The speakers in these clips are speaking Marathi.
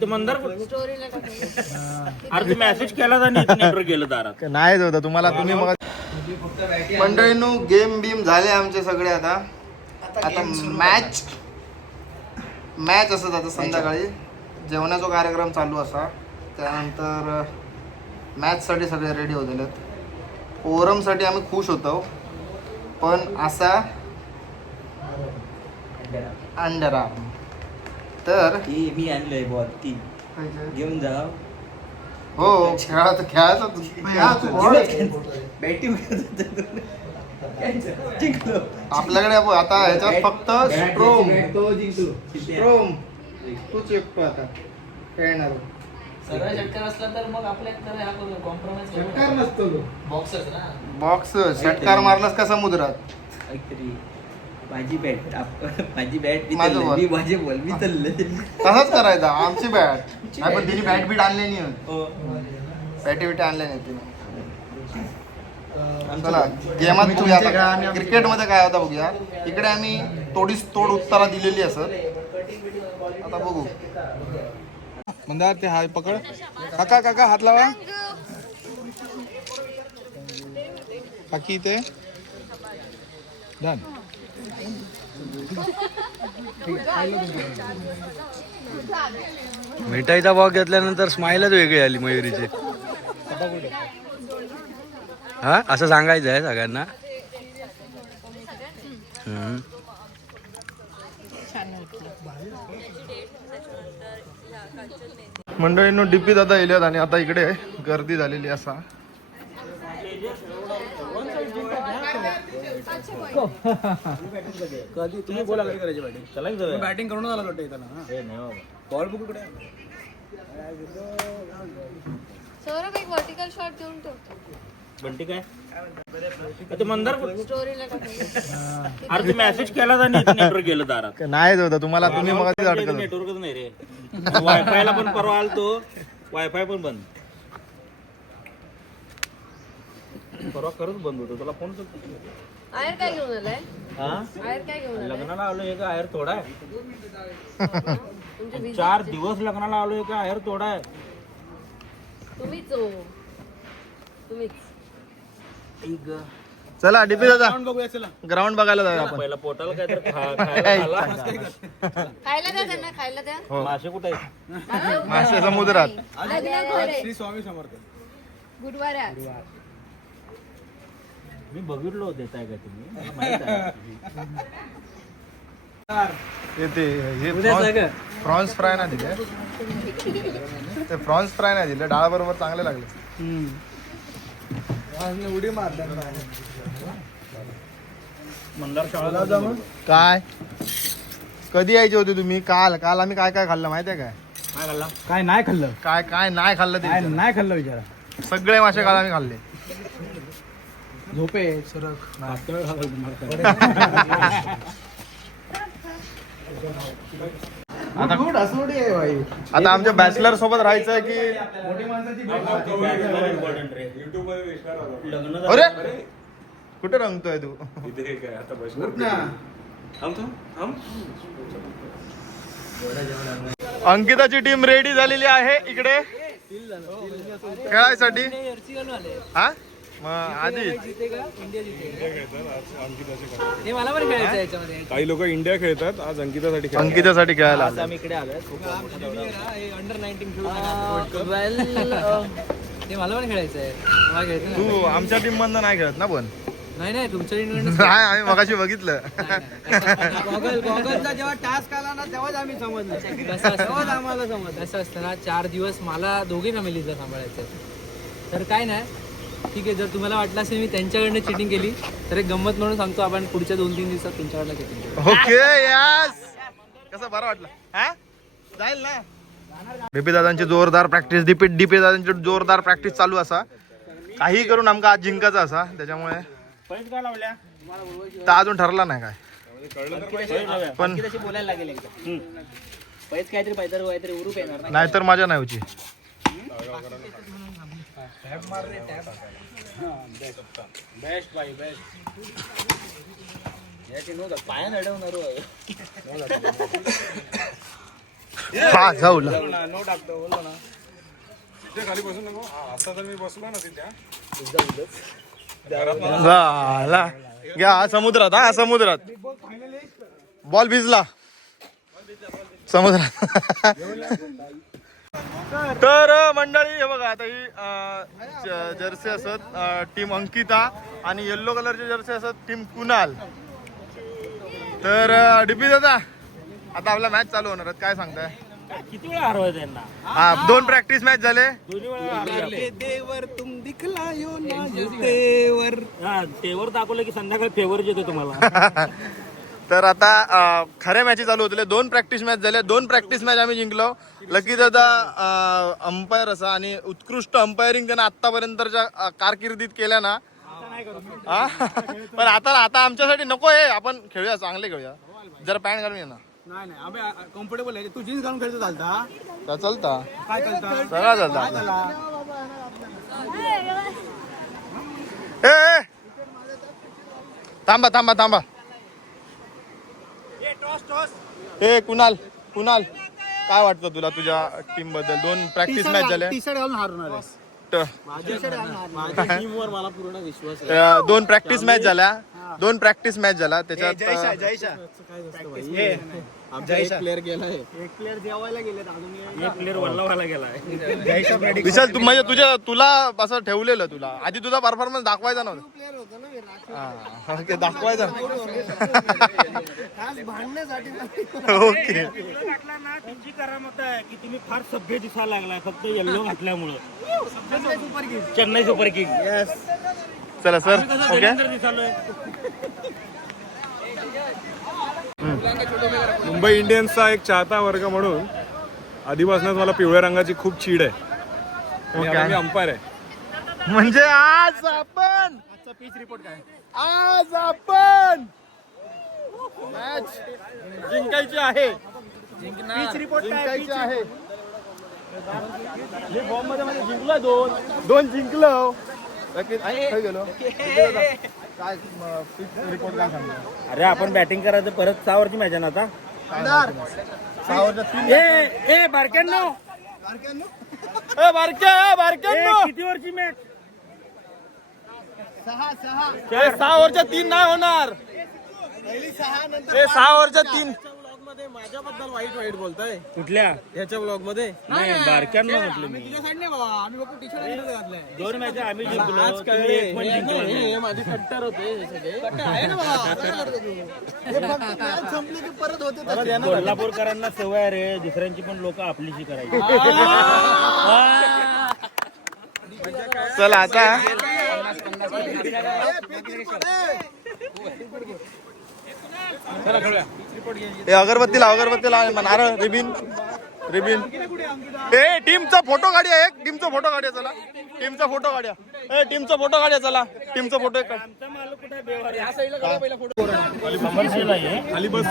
ते मंदार अरे तू मेसेज केला आणि नेटवर्क गेलं दारात. नाही होतं तुम्हाला तुम्ही मग मंडळींनो गेम बीम झाले आमचे सगळे आता. आता मॅच मॅच असत आता संध्याकाळी. जेवणाचा कार्यक्रम चालू असा. त्यानंतर मॅचसाठी सगळे रेडी होतेलेत. ओरमसाठी आम्ही खुश होतो. पण असा अंडरा. तर मी आणलंय बॉल ती. घेऊन जा. हो खेळायचं खेळायचं बॅटिंग आपल्याकडे आता ह्याच्यात फक्त स्ट्रोम तो जिंकलो. स्ट्रोम तूच एकटो आता. खेळणार. सरळ षटकार असला तर मग आपल्या तर हा करू कॉम्प्रोमाइज षटकार नसतो बॉक्सच ना. बॉक्स षटकार मारलास का समुद्रात? काहीतरी. माझी बॅट माझी बॅट मी माझं तल्ले. ball. मी माझे बॉल मी तल्ले तसंच करायचं आमची बॅट. नाही पण तिने बॅट बीट आणली नाही. बॅटी बिटी आणल्या नाही तिने. चला गेमात बघूया आता. क्रिकेटमध्ये काय होता बघूया. इकडे आम्ही तोडीस तोड उत्तरा दिलेली असत आता बघू. मंदार ते हात पकड. काका काका हात लावा. काकी इथे? डन. मिठाईचा बॉक घेतल्यानंतर स्माईलच वेगळी आली मयुरीची. हा? असं सांगायचं आहे सगळ्यांना? मंडळींनो डीपी दादा येल्यात आणि आता इकडे गर्दी झालेली असा. कधी तुम्ही बोला कधी करायची बॅटिंग चला की बॅटिंग करून आला वाटतं हे बाबा. बॉल बुक कुठे सौरभ एक वर्टिकल शॉट देऊन ठेवतो. बंटी काय? ते मंदार स्टोरीला टाकून अरे तू मेसेज केला आणि नेटवर्क गेलं दारात. नाही होतं तुम्हाला तुम्ही मग नेटवर्कच नाही रे. वायफायला पण परवा आलतो. वायफाय पण बंद. परवा खरंच बंद होतो. तुला फोन करतो. आयर काय घेऊन आलाय? हा? आयर काय घेऊन आलाय? लग्नाला आलो एक आहेर तोडा आहे. तुमचे चार दिवस लग्नाला आलो एक आहेर तोडा आहे. तुम्हीच हो. तुम्हीच. चला डीपी दादा. ग्राउंड बघायला जाऊया आपण. पहिला पोटाला काय तर खा- खायला द्या त्यांना खायला द्या. मासे कुठे आहेत? मासे समुद्रात. लग्न स्वामी समर्थ. गुरुवार आहे आज. मी बघितलो देताय का तुम्ही मला माहीत आहे. ते हे फ्रॉन्स फ्राय ना दिले. ते फ्रॉन्स फ्राय नाही दिले. डाळ बरोबर चांगले लागले. उडी मंदार शाळा काय? कधी यायचे होते तुम्ही? काल काल आम्ही काय काय खाल्लं माहितीये काय? काय खाल्ला? काय नाही खाल्लं. काय काय नाही खाल्लं ते काय. नाही खाल्लं विचारा सगळे मासे काल आम्ही खाल्ले. झोपे सरक. आता आता आमच्या बॅचलर सोबत राहायचं आहे. की इम्पॉर्टंट रे. लग्न अरे! कुठे रंगतोय तू? अंकिताची टीम रेडी झालेली आहे इकडे. खेळायसाठी. हा? आधी हे मला पण खेळायचं याच्यामध्ये. काही लोक इंडिया खेळतात आज अंकितासाठी खेळतात. अंकितासाठी खेळायला आले. आम्ही इकडे आलोय. अंडर नाईन्टीन खेळू ते मला पण खेळायचं आहे. मला खेळायचं नाही. तू आमच्या टीम मधनं नाही खेळत ना पण? नाही नाही तुमच्या नाही आम्ही मगाशी बघितलं. गॉगल गॉगलचा जेव्हा टास्क आला ना तेव्हाच आम्ही समजलं. तेव्हाच आम्हाला समजलं. असं असतं ना चार दिवस मला दोघे फॅमिलीचं सांभाळायचं आहे. तर काय नाही ठीक आहे जर तुम्हाला वाटलं असेल मी त्यांच्याकडनं चिटिंग केली तर एक गंमत म्हणून सांगतो आपण पुढच्या दोन तीन दिवसात तुमच्याकडनं चिटिंग करू. Okay yes! कसं बरं वाटलं? हा? जाईल ना? डीपी दादांची जोरदार प्रॅक्टिस डीपी डीपी दादांची जोरदार प्रॅक्टिस चालू असा. काही करून आमका आज जिंकायचा असा त्याच्यामुळे तर अजून ठरला नाही काय. पण बोलायला लागेल काहीतरी काहीतरी उरूप बेस्ट बाई बेस्ट अडवणार हा जाऊला नो टाकतो बोललो ना. तिथे खाली बसू नको. हा, असा जर मी बसलो ना तिथे घ्या समुद्रात हा समुद्रात. बॉल भिजला. समुद्रात. तर मंडळी हे बघा आता ही जर्सी असत टीम अंकिता आणि येल्लो कलरची जर्सी असत टीम कुणाल. तर डीपी दादा आता आपला मॅच चालू होणार काय सांगताय? किती वेळा हरवायचं त्यांना हा दोन प्रॅक्टिस मॅच झाले. दोन्ही वेळा हरवले. देवर तुम दिखला यो देवर. हा तेवर दाखवलं की संध्याकाळी फेवर येतो तुम्हाला. तर आता खऱ्या मॅची चालू होतले. दोन प्रॅक्टिस मॅच झाले. दोन प्रॅक्टिस मॅच आम्ही जिंकलो. लकी दादा अंपायर असा आणि उत्कृष्ट अंपायरिंग त्यानं आतापर्यंतच्या कारकिर्दीत केल्या ना. हा? पण आता आता आमच्यासाठी नको आहे आपण खेळूया चांगले खेळूया. जरा पॅन्ट घालून ये ना. नाही नाही. आम्ही कम्फर्टेबल आहे. तू जीन्स घालून खेळतो चालता? चालता. काय चालता? सगळा चालता ए. थांबा थांबा थांबा. ए कुणाल कुणाल काय वाटतं तुला तुझ्या टीमबद्दल? दोन प्रॅक्टिस मॅच झाल्या. टी शर्ट घालून हारून आलास ट- माझ्या टीमवर मला पूर्ण विश्वास अ, दोन प्रॅक्टिस मॅच झाल्या. दोन प्रॅक्टिस मॅच झाला त्याच्यात अ, आमचा एक प्लेअर गेलाय. एक प्लेअर जेवायला गेले अजून. एक प्लेअर वल्लवाला गेलाय. विशाल तू म्हणजे तुझ्या तुला असं ठेवलेलं तुला. आधी तुझा परफॉर्मन्स दाखवायचा नव्हता. ओके दाखवायचा. ओके. ना तुमची करामत आहे की तुम्ही फार सभ्य दिसायला लागलाय फक्त येल्लो घातल्यामुळं. Chennai super king. चला सर ओके मुंबई इंडियन्सचा एक चाहता वर्ग म्हणून आधीपासूनच मला पिवळ्या रंगाची खूप चीड आहे. अंपायर आहे. म्हणजे आज आपण पिच रिपोर्ट काय? आज आपण मॅच जिंकायची आहे. जिंकायची आहे. जिंकलो दोन. दोन जिंकलो. गेलो. काय रिपोर्ट काय सांगणार? अरे आपण बॅटिंग करायचं परत सहावरची मॅच आहे ना आता? सहावरच्या तीन ए ए बारक्यांनो! ए, बारक्या बारक्या किती वरची मॅच सहा ओव्हरच्या तीन नाही होणार. ए, सहा ओव्हरच्या तीन. ब्लॉग मध्ये माझ्याबद्दल वाईट वाईट बोलताय? कुठल्या? ह्याच्या ब्लॉगमध्ये? नाही बारक्यांना म्हटलं मी. तुझ्या साईड नाही बाबा. आम्ही बघू टी शर्ट घातलाय. दोन मॅच आम्ही जिंकलो. आज तुम्ही कळले. एक पण जिंकला. नाही. हे माझे कट्टर होते हे सगळे. कट्टर आहे ना बाबा काय करतो तू? हे फक्त match संपली की परत होते तसे. कोल्हापूरकरांना सवय आहे रे. दुसऱ्यांची पण लोक आपलीशी करायची. चला आता. ए अगरबत्ती लाव अगरबत्ती लाव नारळ रिबिन रिबिन. ए टीमचा फोटो काढूया एक. टीमचा फोटो काढूया चला. टीमचा फोटो काढूया. ए टीमचा फोटो काढूया चला. टीमचा फोटो एक खाली बस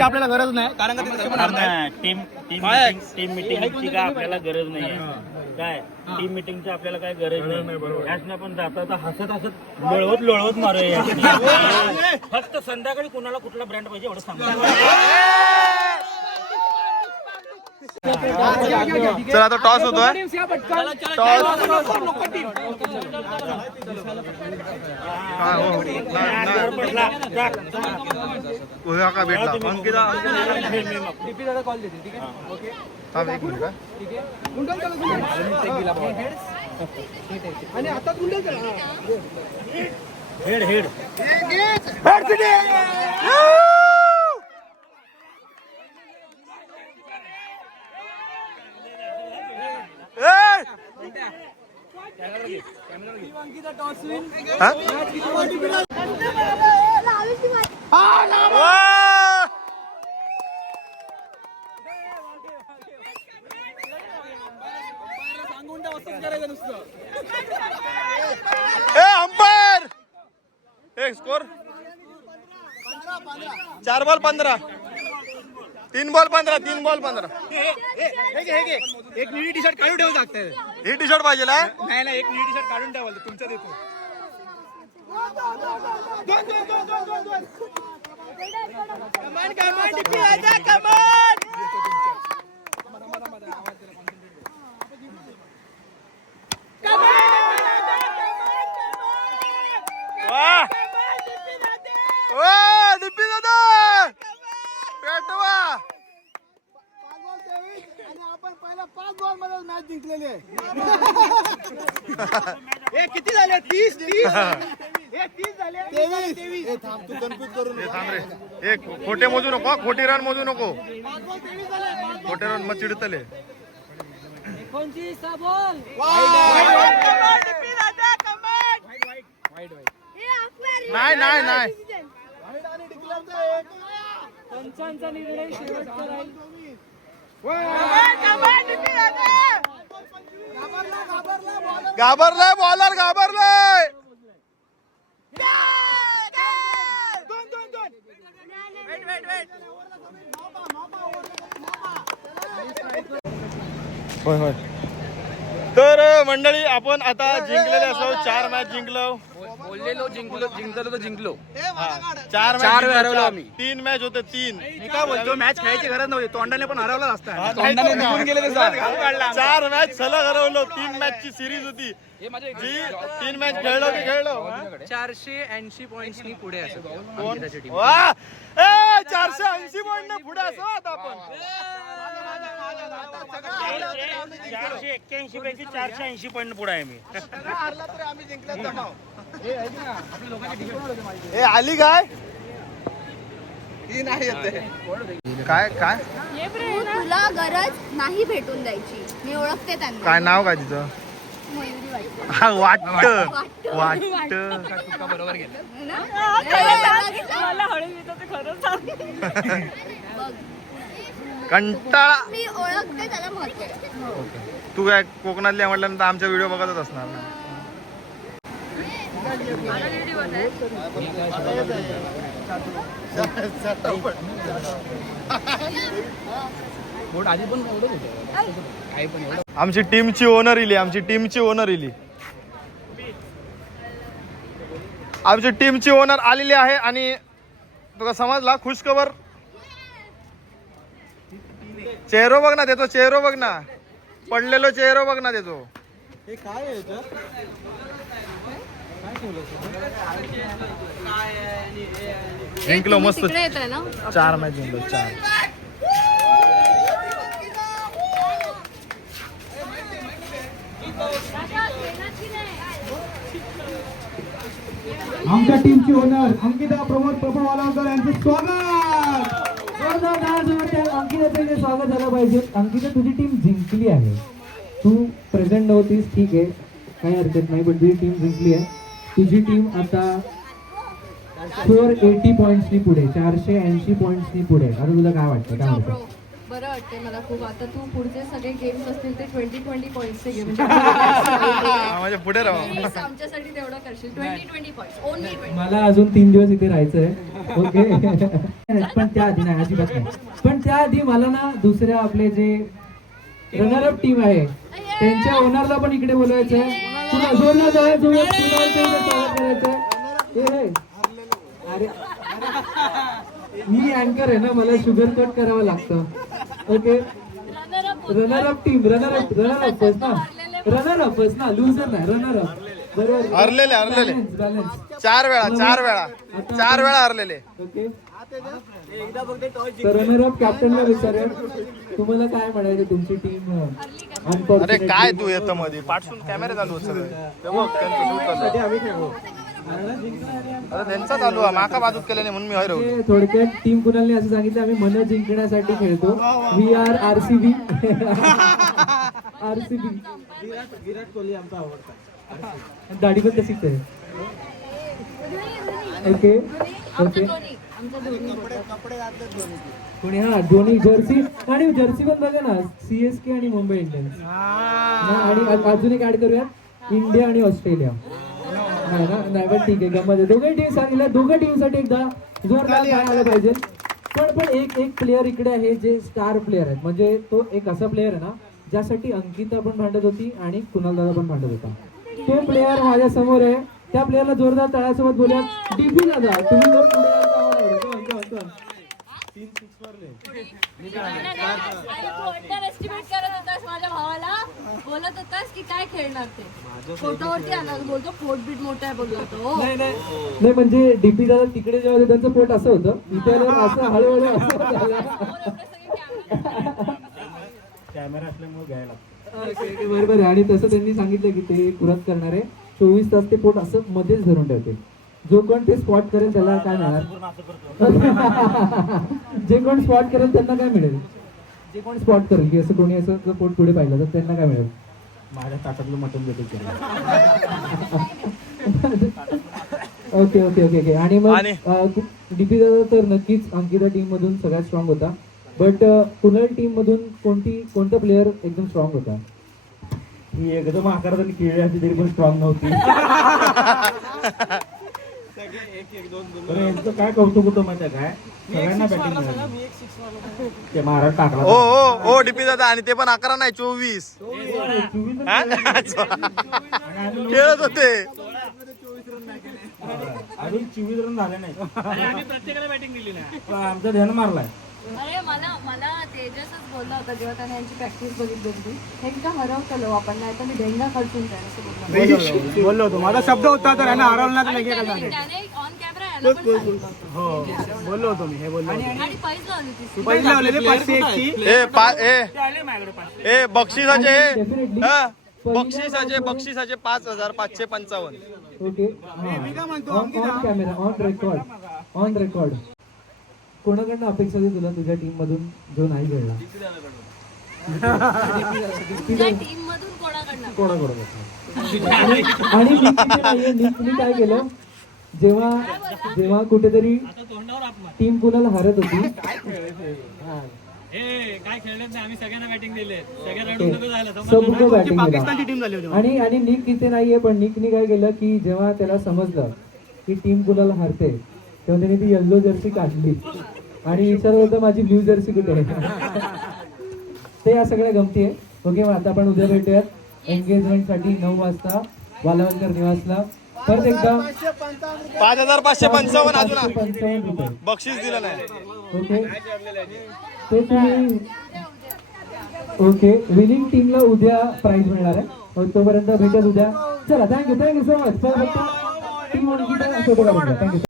आपल्याला गरज नाही कारण का. टीम टीम मीटिंग टीम मिटिंगची काय आपल्याला गरज नाही काय? टीम मिटिंगची आपल्याला काय गरज नाही. याचने आपण जाता हसत हसत लोळवत लोळवत मारूया. फक्त संध्याकाळी कोणाला कुठला ब्रँड पाहिजे एवढं सांगा. चला आता टॉस होतोय. टॉस हा, हो, हो. का भेटला? अंकिता. एक मिनिट हा. Head head. अंपायर! एक स्कोर चार बॉल पंधरा. तीन बॉल पंधरा तीन बॉल पंधरा. एक निळी टी शर्ट काढून ठेवू लागतंय. ही टी शर्ट पाहिजे हा? नाही नाही एक निळी टी शर्ट काढून ठेवाल तुमच्या देतो ओ दिप्पी दादा पेटवा आणि आपण बॉलमध्ये मॅच जिंकलेली आहे. हे किती झाले? तीस तीस? हे. तीस झाले? तेवीस. तेवीस. थांब तू कन्फ्युज करून थांब रे. ए खोटे मोजू नको खोटी रन मोजू नको. खोटे रन मग चिडतले. नाही नाही नाही. पंचांचा निर्णय शेवटचा राहील. घाबरलाय बॉलर घाबरलाय. होय होय. तर मंडळी आपण आता जिंकलेले असो चार मॅच जिंकलो. बोललेलो जिंकलो जिंकलो तर जिंकलो. चार चार जिंकलो, हरवलो. आम्ही. तीन मॅच होते तीन. मी काय बोलतो मॅच खेळायची गरज नव्हती. तोंडाने पण हरवला असता तोंडाने निघून गेले ते सर. चार मॅच सलग हरवलो तीन मॅच ची सिरीज होती. हे जी तीन मॅच खेळलो की खेळलो? चारशे ऐंशी पॉईंटनी पुढे असं कोण? वा ए चारशे ऐंशी पॉईंट पुढे असो आता आपण. चारशे एक्क्याऐंशी पैकी चारशे ऐंशी पॉईंट पुढे आहे मी. हारला तरी आम्ही जिंकल्यात जमाव. ए आली काय? काय काय? तू तुला गरज नाही भेटून द्यायची. मी ओळखते त्यांना. काय नाव काय तिचं? मयुरी वाटते. हा वाटत. वाटतं. वाटत बरोबर गेलं ना? ए, बघितलं? बघ. कंटाळा. मी ओळखते त्याला महत्त्व आहे. तू काय कोकणातली आहे म्हटल्यानंतर आमच्या व्हिडिओ बघतच असणार ना? बोट आधी पण एवढंच होतं काही पण एवढं आमची टीमची ओनर इली आमची टीमची ओनर इली. आमची टीमची ओनर आलेली आहे आणि तुला समजला खुशखबर? चेहरो बघ ना त्याचा चेहरो बघ ना. पडलेलो चेहरो बघ ना त्याचो हे काय आहे? जिंकलो मस्त. चार मॅच जिंकलो चार. आमच्या टीमची ओनर अंकिता प्रमोद प्रभुवालांकर यांचं स्वागत! अंकिता पहिले स्वागत झालं पाहिजे. अंकिता तुझी टीम जिंकली आहे. तू प्रेझेंट नव्हतीस ठीक आहे. काही हरकत नाही पण तुझी टीम जिंकली आहे. तुझी टीम आता फोर एटी पॉईंट्सनी पुढे चारशे ऐंशी पॉईंट्सनी पुढे. आता तुला काय वाटतं? काय वाटतं. बरं वाटतंय मला खूप. आता तू पुढचे सगळे गेम्स असतील ते ट्वेंटी ट्वेंटी पॉईंटचे गेम पुढे राहा. आमच्यासाठी तेवढं करशील. ट्वेंटी ट्वेंटी पॉईंट ओनली मला अजून तीन दिवस इथे राहायचं आहे ओके पण त्याआधी नाही अजिबात नाही. पण त्याआधी मला ना दुसऱ्या आपले जे रनर अप टीम आहे त्यांच्या ओनरला पण इकडे बोलवायचं आहे तुला जोरला जाय जोरात तुला इकडे स्वागत करायचं हे. अरे. मी अँकर आहे ना मला शुगर कट करावं लागतं. Okay runner up team runner up runner up ना. रनर अप ना लुझर नाही रनर अप बरोबर हरलेले, हरलेले. चार वेळा चार वेळा. चार वेळा हरलेले. ओके तर रनर अप कॅप्टनला विचारेल तुम्हाला काय म्हणायचं तुमची टीम अरे काय तू येतं मध्ये पाठसून कॅमेरा चालू होत सगळे. ते त्यांचं चालू आहे. अरे त्यांचा चालू आहे माका बाजूत केलं नाही म्हणून मी थोडक्यात टीम कुणालने असं सांगितलं आम्ही मन जिंकण्यासाठी खेळतो. We are R C B R C B Virat Virat Kohli आमचा आवडता. दाढी पण तशीच आहे. ओके ओके कोणी हा दोन्ही जर्सी. आणि जर्सी पण बघा ना सीएसके आणि मुंबई इंडियन्स. आणि अजून एक ऍड करूयात इंडिया आणि ऑस्ट्रेलिया. नाही ना नाही पण ठीक आहे गमत आहे दोघे टीम सांगितल्या दोघं टीमसाठी एकदा जोरदार काय आलं. पाहिजे. पण पण एक एक प्लेअर इकडे आहे जे स्टार प्लेअर आहेत. म्हणजे तो एक असा प्लेअर आहे ना ज्यासाठी अंकिता पण भांडत होती आणि कुणाल दादा पण भांडत होता. तो प्लेअर माझ्यासमोर आहे. त्या प्लेअरला जोरदार तळासोबत बोलूया डीपी दादा तुम्ही जर पुढे एस्टिमेट करत होतास माझ्या भावाला? बोलत होतास की काय खेळणार ते? फोटोवरती आला बोलतो पोट बीट मोठा आहे बोललो होतो नाही नाही. नाही म्हणजे डीपी दादा तिकडे जेव्हा त्यांचं पोट असं होतं. इथे असं हळूहळू असं झालं. कॅमेरा असल्यामुळे घ्यायला बरोबर आहे आणि तसं त्यांनी सांगितलं की ते पुरत करणार. आहे चोवीस तास ते पोट असं मध्येच धरून ठेवते जो कोण ते स्पॉट करेल त्याला काय मिळणार? जे कोण स्पॉट करेल त्यांना काय मिळेल? जे कोण स्पॉट करेल की असं कोणी असं जर पोट पुढे पाहिलं तर त्यांना काय मिळेल? माझ्या ताटातलं मटण भेटेल ओके ओके ओके ओके. आणि मग डीपी दादा तर नक्कीच अंकिता टीम मधून सगळ्यात स्ट्रॉंग होता. बट पुनल टीम मधून कोणती कोणता प्लेअर एकदम स्ट्रॉंग होता? ही एकदम आकारात खेळली असती तरी पण स्ट्रॉंग नव्हती. यांचं काय कौतुक होतं माहिती काय? सगळ्यांना बॅटिंग मिळाली ते महाराज टाकला ओ ओ ओ डीपी दादा आणि ते पण अकरा नाही चोवीस. हा? खेळत होते. अजून चोवीस रन झाले नाही. आम्ही प्रत्येकाला बॅटिंग दिली नाही. आमचा ध्यान मारलाय. अरे मला मला तेजसच बोलला होता जेव्हा त्याने यांची प्रॅक्टिस बघितली होती. हे का हरवतलो आपण? नाही तर मी डेंगा खर्चून असं बोलला बोललो होतो. माझा शब्द होता तर यांना हरवलं नाही तर आणि नाही काय त्याने त्याने ऑन कॅमेरा याला पण सांगितलं होतं. हो बोललो होतो मी हे बोललो होतो. आणि पैसे लावली ती पहिले लावलेले पाचशे एकची ए पा बक्षिसाचे. हा, बक्षिसाचे बक्षिसाचे पाच हजार पाचशे पंचावन्न. Okay on camera on record on record कोणाकडनं अपेक्षा होती तुला तुझ्या टीम मधून जो नाही टीम मधून कोणाकडनं कोणाकडून? आणि तिथे नाहीये निकने काय केलं? जेव्हा जेव्हा कुठेतरी टीम कुणाला हारत होती हा. सबको बॅटिंग पाकिस्तानची टीम झाली होती आणि आणि निक इथे नाहीये पण निकने काय केलं की जेव्हा त्याला समजलं की टीम कुणाला हारते तेव्हा त्याने ती येल्लो जर्सी काढली. आणि होतं माझी ब्ल्यू जर्सी कुठे आहे? ते या सगळ्या गमती आहे. ओके मग आता आपण उद्या भेटूयात. एंगेजमेंटसाठी नऊ वाजता वालावलकर निवासला. परत एकदा पाच हजार पाचशे पंचावन्न पंचावन्न रुपये. बक्षीस दिलं नाही. ओके. ते तुम्ही ओके. विनिंग टीमला उद्या प्राइज मिळणार आहे. तोपर्यंत भेटत उद्या. चला thank you thank you so much team thank you